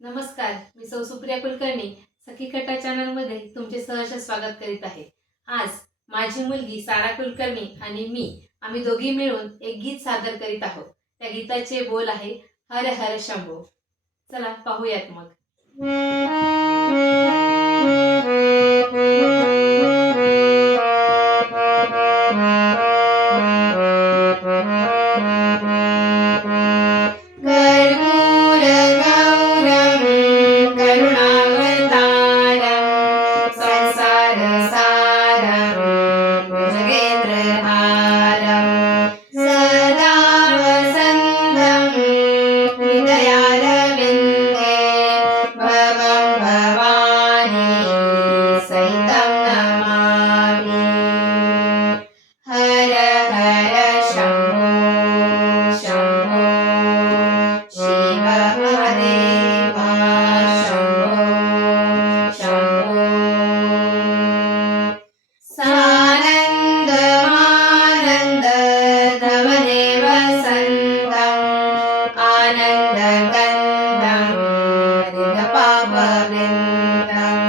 नमस्कार मी सौ सुप्रिया कुलकर्णी सखी कट्टा चॅनलमध्ये तुमचे सहर्ष स्वागत करीत आहे. आज माझी मुलगी सारा कुलकर्णी आणि मी आम्ही दोघी मिळून एक गीत सादर करीत आहोत. त्या गीताचे बोल आहे हर हर शंभो. चला पाहूयात मग. संसारसारं आनन्दकन्दं हरितपापवृन्दम्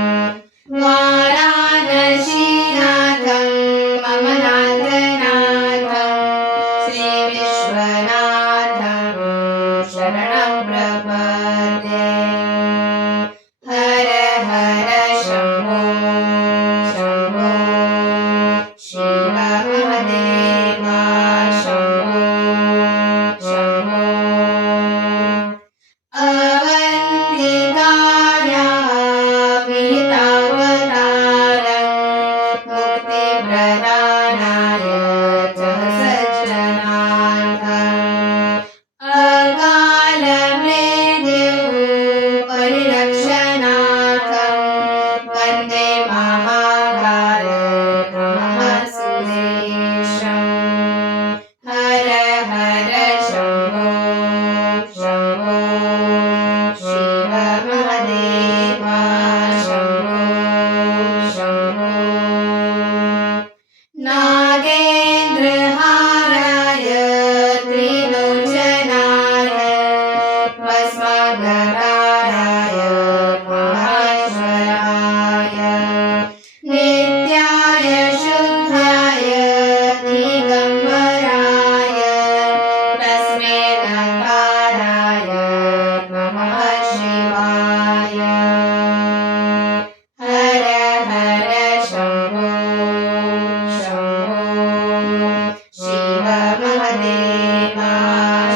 महादेवा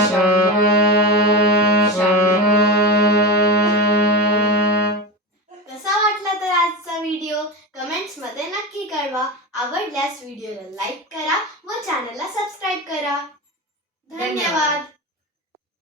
शम्भो कसा वाटला तर आजचा व्हिडिओ कमेंट्समध्ये नक्की कळवा. आवडल्यास व्हिडिओला लाईक करा व चॅनलला सबस्क्राईब करा. धन्यवाद.